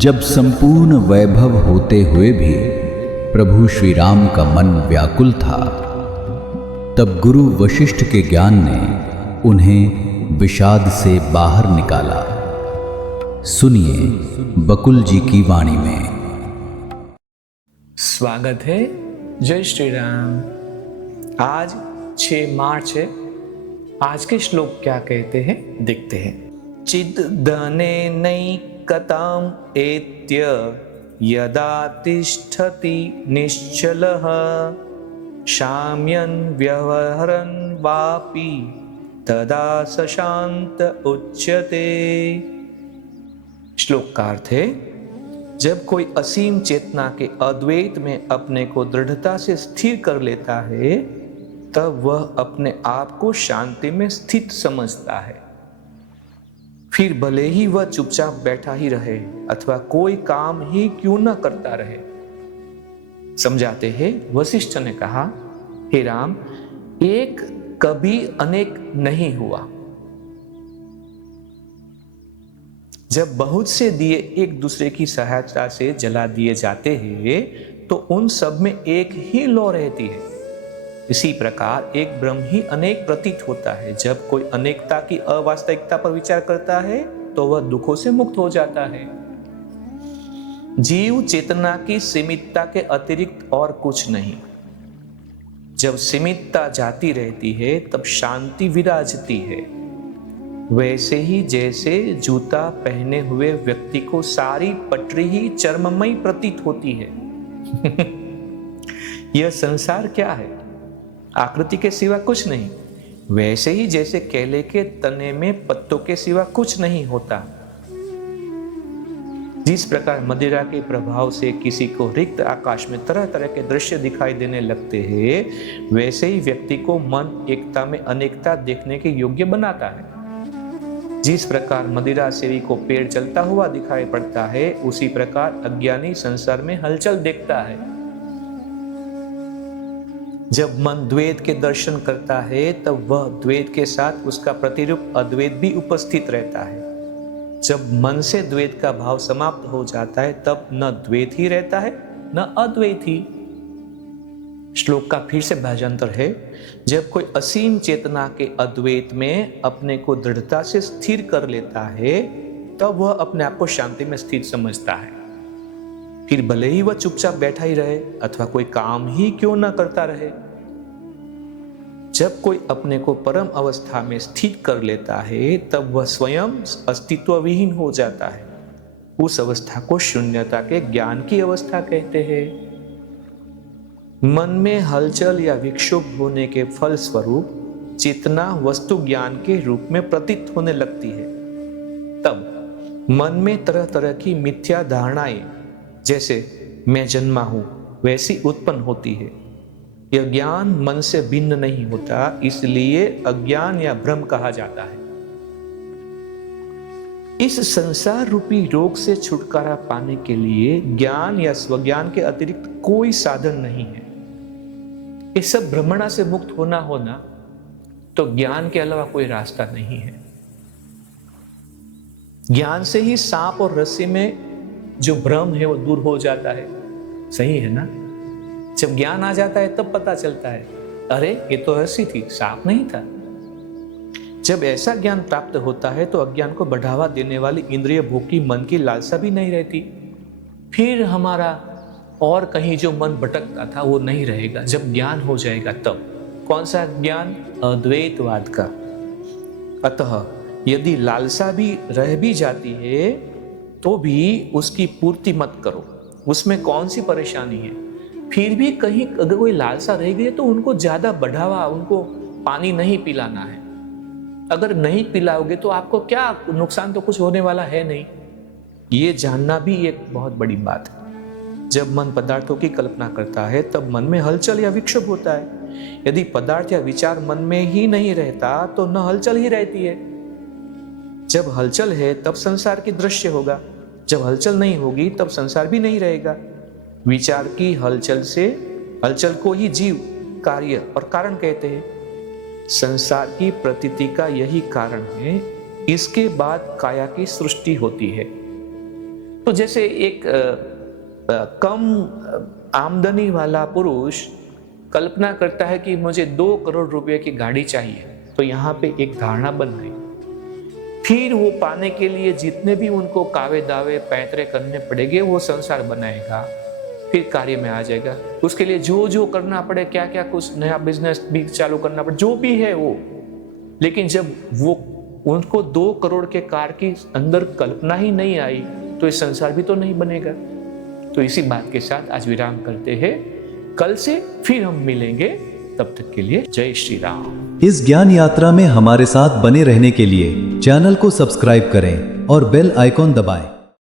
जब संपूर्ण वैभव होते हुए भी प्रभु श्री राम का मन व्याकुल था, तब गुरु वशिष्ठ के ज्ञान ने उन्हें विषाद से बाहर निकाला। सुनिए बकुल जी की वाणी में। स्वागत है। जय श्री राम। आज 6 मार्च है। आज के श्लोक क्या कहते हैं देखते हैं। चिद्दने नैकताम एत्य यदा तिष्ठति निश्चलः शाम्यन् व्यवहरन् वापि तदा सशांत उच्यते। श्लोक का अर्थ है, जब कोई असीम चेतना के अद्वैत में अपने को दृढ़ता से स्थिर कर लेता है, तब वह अपने आप को शांति में स्थित समझता है। फिर भले ही वह चुपचाप बैठा ही रहे अथवा कोई काम ही क्यों न करता रहे। समझाते हैं, वशिष्ठ ने कहा, हे राम, एक कभी अनेक नहीं हुआ। जब बहुत से दिए एक दूसरे की सहायता से जला दिए जाते हैं, तो उन सब में एक ही लौ रहती है। इसी प्रकार एक ब्रह्म ही अनेक प्रतीत होता है। जब कोई अनेकता की अवास्तविकता पर विचार करता है, तो वह दुखों से मुक्त हो जाता है। जीव चेतना की सीमितता के अतिरिक्त और कुछ नहीं। जब सीमितता जाती रहती है, तब शांति विराजती है। वैसे ही जैसे जूता पहने हुए व्यक्ति को सारी पटरी ही चर्ममयी प्रतीत होती है। यह संसार क्या है? आकृति के सिवा कुछ नहीं। वैसे ही जैसे केले के तने में पत्तों के सिवा कुछ नहीं होता। जिस प्रकार मदिरा के प्रभाव से किसी को रिक्त आकाश में तरह तरह के दृश्य दिखाई देने लगते हैं, वैसे ही व्यक्ति को मन एकता में अनेकता देखने के योग्य बनाता है। जिस प्रकार मदिरा सेवी को पेड़ चलता हुआ दिखाई पड़ता है, उसी प्रकार अज्ञानी संसार में हलचल देखता है। जब मन द्वैत के दर्शन करता है, तब वह द्वैत के साथ उसका प्रतिरूप अद्वैत भी उपस्थित रहता है। जब मन से द्वैत का भाव समाप्त हो जाता है, तब न द्वैत ही रहता है न अद्वैत ही। श्लोक का फिर से भाषांतर है, जब कोई असीम चेतना के अद्वैत में अपने को दृढ़ता से स्थिर कर लेता है, तब वह अपने आप को शांति में स्थित समझता है। फिर भले ही वह चुपचाप बैठा ही रहे अथवा कोई काम ही क्यों न करता रहे। जब कोई अपने को परम अवस्था में स्थित कर लेता है, तब वह स्वयं अस्तित्व विहीन हो जाता है। उस अवस्था को शून्यता के ज्ञान की अवस्था कहते हैं। मन में हलचल या विक्षोभ होने के फल स्वरूप चेतना वस्तु ज्ञान के रूप में प्रतीत होने लगती है। तब मन में तरह तरह की मिथ्या धारणाएं, जैसे मैं जन्मा हूं, वैसी उत्पन्न होती है। यह ज्ञान मन से भिन्न नहीं होता, इसलिए अज्ञान या भ्रम कहा जाता है। इस संसार रूपी रोग से छुटकारा पाने के लिए ज्ञान या स्वज्ञान के अतिरिक्त कोई साधन नहीं है। इस सब भ्रमणा से मुक्त होना तो ज्ञान के अलावा कोई रास्ता नहीं है। ज्ञान से ही सांप और रस्सी में जो भ्रम है वो दूर हो जाता है। सही है ना? जब ज्ञान आ जाता है तब पता चलता है, अरे ये तो रस्सी थी, सांप नहीं था। जब ऐसा ज्ञान प्राप्त होता है, तो अज्ञान को बढ़ावा देने वाली इंद्रिय भोग की मन की लालसा भी नहीं रहती। फिर हमारा और कहीं जो मन भटकता था वो नहीं रहेगा। जब ज्ञान हो जाएगा तब। कौन सा ज्ञान? अद्वैतवाद का। अतः यदि लालसा भी रह भी जाती है, तो भी उसकी पूर्ति मत करो। उसमें कौन सी परेशानी है? फिर भी कहीं अगर कोई लालसा रह गई है, तो उनको ज्यादा बढ़ावा, उनको पानी नहीं पिलाना है। अगर नहीं पिलाओगे तो आपको क्या नुकसान? तो कुछ होने वाला है नहीं। ये जानना भी एक बहुत बड़ी बात है। जब मन पदार्थों की कल्पना करता है, तब मन में हलचल या विक्षोभ होता है। यदि पदार्थ या विचार मन में ही नहीं रहता, तो न हलचल ही रहती है। जब हलचल है तब संसार की दृश्य होगा। जब हलचल नहीं होगी तब संसार भी नहीं रहेगा। विचार की हलचल को ही जीव, कार्य और कारण कहते हैं। संसार की प्रतीति का यही कारण है। इसके बाद काया की सृष्टि होती है। तो जैसे एक कम आमदनी वाला पुरुष कल्पना करता है कि मुझे 2 करोड़ रुपए की गाड़ी चाहिए, तो यहाँ पे एक धारणा बन गई। फिर वो पाने के लिए जितने भी उनको कावे दावे पैतरे करने पड़ेंगे वो संसार बनाएगा, फिर कार्य में आ जाएगा। उसके लिए जो जो करना पड़े, क्या क्या कुछ नया बिजनेस भी चालू करना पड़े, जो भी है वो। लेकिन जब वो उनको 2 करोड़ के कार की अंदर कल्पना ही नहीं आई तो ये संसार भी तो नहीं बनेगा। तो इसी बात के साथ आज विराम करते हैं। कल से फिर हम मिलेंगे, तब तक के लिए जय श्री राम। इस ज्ञान यात्रा में हमारे साथ बने रहने के लिए चैनल को सब्सक्राइब करें और बेल आइकॉन दबाएं।